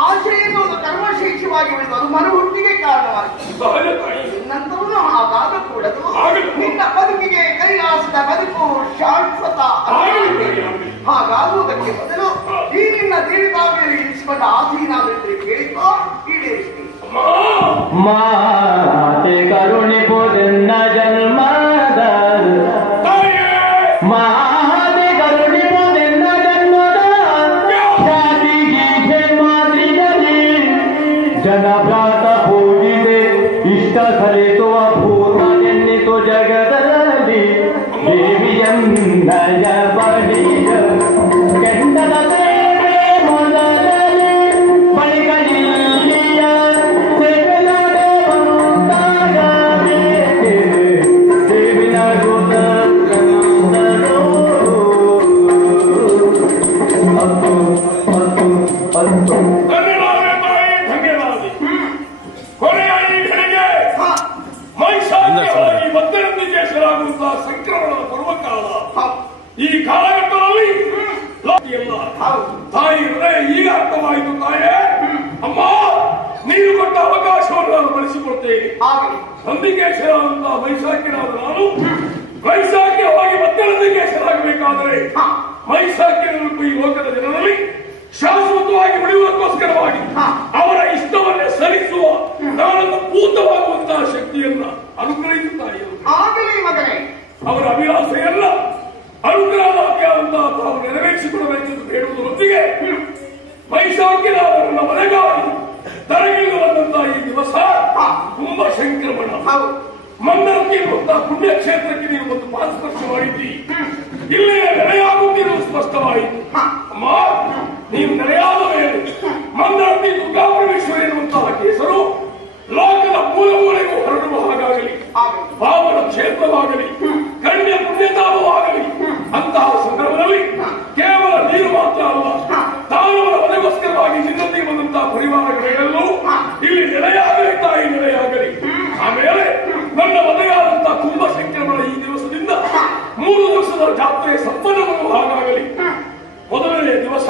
ಆಶೆ ಎನ್ನುವುದು ಕರ್ಮಶೇಷವಾಗಿ ಉಳಿದು ಅದು ಮರುಹುಟ್ಟಿಗೆ ಕಾರಣವಾಗಿದೆ. ನಂತರವೂ ಹಾಗಾಗಕೂಡದು. ನಿನ್ನ ಬದುಕಿಗೆ ಕೈಲಾಸದ ಬದುಕು ಶಾಶ್ವತ. ಹಾಗಾಗುವುದಕ್ಕೆ ಬದಲು ಈ ನಿನ್ನ ಜೀವಿತಾವಧಿಯಲ್ಲಿ ಇರಿಸಿಕೊಂಡ ಆಸೀನಾದ್ರೆ ಕೇಳಿಕೋ ಈಡೇರಿಸ್ತೀನಿ. ಮಾತೆ ಕರುಣಿ ಪುದನ್ನ ಜನ್ಮದ ಮಾತೆ ಕರುಣಿ ಪುದನ್ನ ಜನ್ಮದ ಜಾತಿ ಗೀತೆ ಮಾತಿನಲ್ಲಿ ಜನಭ್ರಾತ ಪೂಜಿತೆ ಇಷ್ಟ ಫಲಿಸುವ ಭೂತ ಎನ್ನಿತು ಜಗದಲ್ಲಿ ದೇವಿಯನ್ನಯ ಬಳಿಯ ಕೆಂಡದ ಸೇವೆ ಮೊದಲೇ ಬಳಿಗಳಿಯ ಸೇವೆನಡೆ ಬಂದಾಗಲೇ ದೇವಿನ ಗುಣ ಹತ್ತು ಹತ್ತು ಹತ್ತು ಧನ್ಯವಾದ ತಾಯಿ, ಧನ್ಯವಾದ. ಕೊನೆಯ ಈ ಘಳಿಗೆ ಮೈಸಾಗಿ ಮತ್ತೆ ನಂದಿಕೇಶರಾಗುವಂತಹ ಸಂಕ್ರಮಣದ ಪರ್ವಕಾಲ. ಈ ಕಾಲಘಟ್ಟದಲ್ಲಿ ಲೋಕಿಯಲ್ಲ ತಾಯಿ ಹೃದಯ ಈಗ ಅರ್ಥವಾಯಿತು. ತಾಯೇ ಅಮ್ಮ, ನೀನು ಕೊಟ್ಟ ಅವಕಾಶವನ್ನು ನಾನು ಬಳಸಿಕೊಳ್ತೇನೆ. ನಂದಿಕೇಶರಾದಂತಹ ಮೈಸಾಕಿನಾದ ನಾನು ಮೈಸಾಕ್ಯವಾಗಿ ಮತ್ತೆ ನಂದಿಕೇಶರಾಗಬೇಕಾದರೆ ಮೈಸಾಕ್ಯನನ್ನು ಈ ಲೋಕದ ಜನರಲ್ಲಿ ಶಾಶ್ವತವಾಗಿ ಉಳಿಯುವುದಕ್ಕೋಸ್ಕರವಾಗಿ ಅವರ ಇಷ್ಟವನ್ನೇ ಸರಿಸುವ ನಾನನ್ನು ಭೂತವಾಗುವಂತಹ ಶಕ್ತಿಯನ್ನ ಅನುಗ್ರಹಿಸುತ್ತಾಯಿ. ಆಗಲಿ ಮಗನೇ. ಅವರ ಅಭಿಲಾಷೆ ಎಲ್ಲ ಅನುಗ್ರಹದಾಗಿಯಾದಂತಹ ತಾವು ನೆರವೇರಿಸಿಕೊಳ್ಳಬೇಕೆಂದು ಹೇಳುವುದರೊಂದಿಗೆ ಮೈಸಾಕ್ಯನಾದವರನ್ನ ಮನೆಗಾಗಿ ತರಗಿಳಿದು ಬಂದಂತಹ ಈ ದಿವಸ ತುಂಬಾ ಸಂಕ್ರಮಣ. ಮಂದರಕ್ಕೆ ಇರುವಂತಹ ಪುಣ್ಯಕ್ಷೇತ್ರಕ್ಕೆ ನೀವು ಒಂದು ಪಾದಸ್ಪರ್ಶ ಮಾಡಿದ್ದಿ. ಇಲ್ಲೇ ನೆಲೆಯಾಗುತ್ತಿರುವುದು ಸ್ಪಷ್ಟವಾಯಿತು. ಅಮ್ಮ, ನೀವು ನೆಲೆಯಾದ ಮೇಲೆ ಮಂದರತಿ ದುರ್ಗಾಪರಮೇಶ್ವರಿ ಎನ್ನುವಂತಹ ಹೆಸರು ಲೋಕದ ಮೂಲಗಳಿಗೂ ಹರಡುವ ಹಾಗಾಗಲಿ, ಪಾವನ ಕ್ಷೇತ್ರವಾಗಲಿ, ಕಣ್ಯ ಪುಣ್ಯತಾಮವಾಗಲಿ. ಅಂತಹ ಸಂದರ್ಭದಲ್ಲಿ ಕೇವಲ ನೀರು ಮಾತ್ರ ಅಲ್ಲ, ತಾನವರ ಮನೆಗೋಸ್ಕರವಾಗಿ ನಿನ್ನೊಂದಿಗೆ ಬಂದಂತಹ ಪರಿವಾರಗಳೆಲ್ಲೂ ಇಲ್ಲಿ ನೆಲೆಯಾಗಲಿ ತಾಯಿ, ನೆಲೆಯಾಗಲಿ. ಆಮೇಲೆ ನನ್ನ ಮನೆಯಾದಂತಹ ಕುಂಭ ಸಂಕ್ರಮಣ ಈ ದಿವಸದಿಂದ 3 ದಿವಸದ ಜಾತ್ರೆ ಸಂಪನ್ನಗೊಳ್ಳುವ ಹಾಗಾಗಲಿ. ಮೊದಲನೇ ದಿವಸ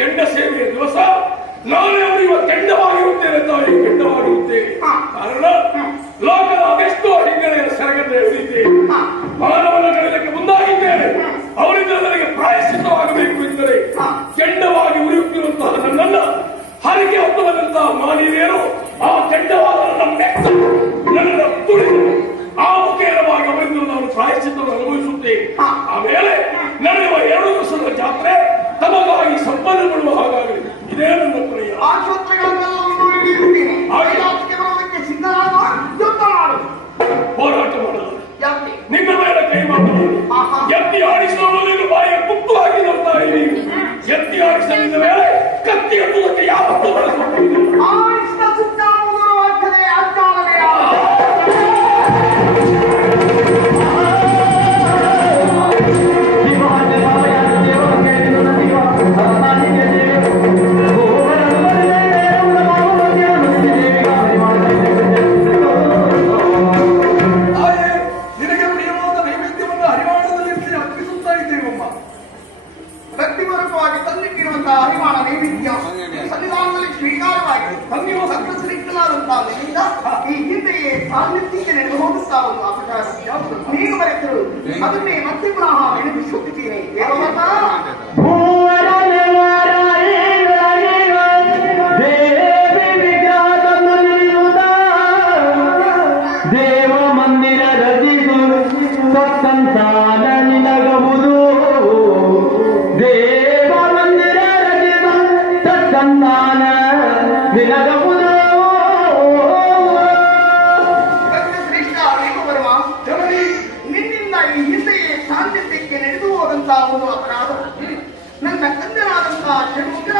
ಕೆಂಡ ಸೇವೆಯ ದಿವಸ ನಾನೇ ಅವರಿವ ಕೆಂಡವಾಗಿರುತ್ತೇನೆ ತಾಯಿ, ಕೆಂಡವಾಗಿರುತ್ತೇನೆ. ಕಾರಣ ಲೋಕದ ಅದೆಷ್ಟೋ ಹಿಂಗಳೆಯ ಸೆರಗನ್ನು ಎಳೆದಿದ್ದೇನೆ, ಮಾನವನ ಕಳೆದಕ್ಕೆ ಮುಂದಾಗಿದ್ದೇನೆ. ಅವರಿಂದ ನನಗೆ ಪ್ರಾಯಶ್ಚಿತ್ತವಾಗಬೇಕು ಎಂದರೆ ಕೆಂಡವಾಗಿ ಉರಿಯುತ್ತಿರುವಂತಹ ನನ್ನನ್ನ ಹರಿಕೆ ಹೊತ್ತು ಬಂದಂತಹ ಮಾನವೀಯರು ಆ ಕೆಂಡವಾದ ನನ್ನ ತುಳಿದು ಆ ಮುಖೇನವಾಗಿ ಅವರಿಂದ ನಾನು ಪ್ರಾಯಶ್ಚಿತ್ತವನ್ನು ಅನುಭವಿಸುತ್ತೇನೆ. ಆಮೇಲೆ ನಡೆಯುವ 2 ದಿವಸದ ಜಾತ್ರೆ ತಮಗಾಗಿ ಸಂಪನ್ನಗೊಳ್ಳುವ ಹಾಗಾಗಲಿ. ಇದೇ ನನ್ನ ಪ್ರಿಯ. ಹೋರಾಟ ಮಾಡಲು ನಿಮ್ಮ ಮೇಲೆ ಕೈ ಮಾಡಲು ಎತ್ತಿ ಆಡಿಸಲು ನೀನು ಬಾಯಿಗೆ ತುತ್ತು ಹಾಕಿ ನೋಡ್ತಾ ಇದ್ದೀವಿ. ಎತ್ತಿ ಆಡಿಸಿದ ಮೇಲೆ ಕತ್ತಿ ಎತ್ತುವುದಕ್ಕೆ ಯಾವತ್ತೂ ಬಳಸುತ್ತಿದ್ದೀವಿ. ನೀನು ಬರೆದರು ಅದನ್ನೇ ಮತ್ತೆ ಪುನಃ ನೆನಪಿಸುತ್ತಿದ್ದೇನೆ. ದೇವ ಮಂದಿರ ರಚಿಸು ಸತ್ಸಂತಾನ ನಿನಗಬಹುದು. ದೇವ ಮಂದಿರ ರಚಿಸು ಸತ್ಸಂತಾನ ನಿನಗಬಹುದು. ನಿನ್ನಿಂದ ಈ ಹಿಂದೆಯೇ ಸಾನ್ನಿಧ್ಯಕ್ಕೆ ನಡೆದು ಹೋದಂತಹ ಒಂದು ಅಪರಾಧ, ನನ್ನ ಕಂದನಾದಂತಹ ಷಣ್ಮುಖನ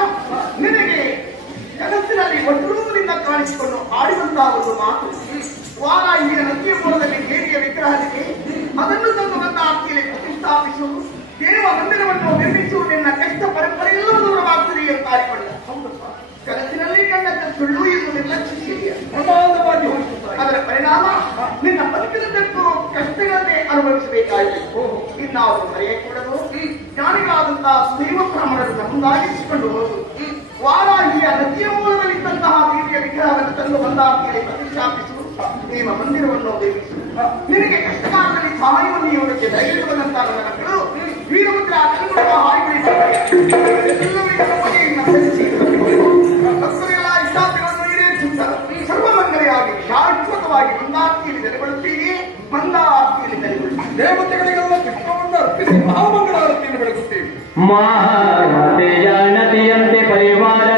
ನಿನಗೆ ಜಗತ್ತಿನಲ್ಲಿ ಒಟ್ಟುರುವುದರಿಂದ ಕಾಣಿಸಿಕೊಂಡು ಆಡಿದಂತಹ ಒಂದು ಮಾತು, ವಾರಾಹಿಯ ನದಿಯ ಮೂಲದಲ್ಲಿ ದೇವಿಯ ವಿಗ್ರಹವಿದೆ, ಅದನ್ನು ತಂದು ನನ್ನ ಆಸ್ತಿಯಲ್ಲಿ ಪ್ರತಿಷ್ಠಾಪಿಸುವುದು, ದೇವ ಮಂದಿರವನ್ನು ನಿರ್ಮಿಸುವುದನ್ನ ಕಷ್ಟ ಪರಂಪರೆಯೆಲ್ಲವೂ ದೂರವಾಗ್ತದೆ ಅಂತ ಆಡಿಕೊಂಡ. ಜಗತ್ತಿನಲ್ಲಿ ಕಂಡಂತ ಸುಳ್ಳು ಎಂದು ನಿರ್ಲಕ್ಷಿಸಿದೆಯಾ ಪ್ರಮಾದವಾಗಿ ಹೋಲಿಸುತ್ತಾರೆ. ಅದರ ಪರಿಣಾಮ ನಿನ್ನ ಬದುಕಿನದ್ದಕ್ಕೂ ಕಷ್ಟಗಳನ್ನೇ ಅನುಭವಿಸಬೇಕಾಯಿತು. ಇನ್ನಾವುದು ಮರೆಯಕೂಡದು. ಜ್ಞಾನಿಗಳಾದಂತಹ ದೈವ ಬ್ರಾಹ್ಮಣರನ್ನು ಮುಂದಾಗಿಸಿಕೊಂಡು ಹೋದು ವಾರಾಹಿಯ ನದಿಯ ಮೂಲದಲ್ಲಿದ್ದಂತಹ ದೇವಿಯ ವಿಗ್ರಹವನ್ನು ತಂದು ಬಂದಾಗಿಯಲ್ಲಿ ಪ್ರತಿಷ್ಠಾಪಿಸುವುದು, ದೇವ ಮಂದಿರವನ್ನು ನಿರ್ಮಿಸುವುದು, ನಿನಗೆ ಕಷ್ಟಕಾಲದಲ್ಲಿ ಸಹಾಯವನ್ನು ನೀಡುವುದಕ್ಕೆ ಧೈರ್ಯ ಬಂದಂತಹ ನನ್ನ ಮಕ್ಕಳು ವೀರಭದ್ರ ಕನ್ನಡ ಭಕ್ತರೆಲ್ಲ ಇಷ್ಟಾರ್ಥಗಳನ್ನು ಈಡೇರಿಸುತ್ತಾರೆ. ಸರ್ವಮಂಗಲೆಯಾಗಿ ಶಾಶ್ವತವಾಗಿ ಮಂದಾರ್ತಿಯಲ್ಲಿ ನೆಲೆಗೊಳ್ಳುತ್ತೀರಿ. ಮಂದಾರ್ತಿಯಲ್ಲಿ ನೆಲೆಗೊಳ್ಳುತ್ತೀರಿ. ದೇವತೆಗಳಿಗೆಲ್ಲ ಕೃಷ್ಣವನ್ನು ಅರ್ಪಿಸಿ ಮಹಾಮಂಗಳ ಆರತಿಯನ್ನು ಬೆಳಗುತ್ತೇವೆ. ಮಾತೆಯ ನದಿಯಂತೆ ಪರಿವಾರ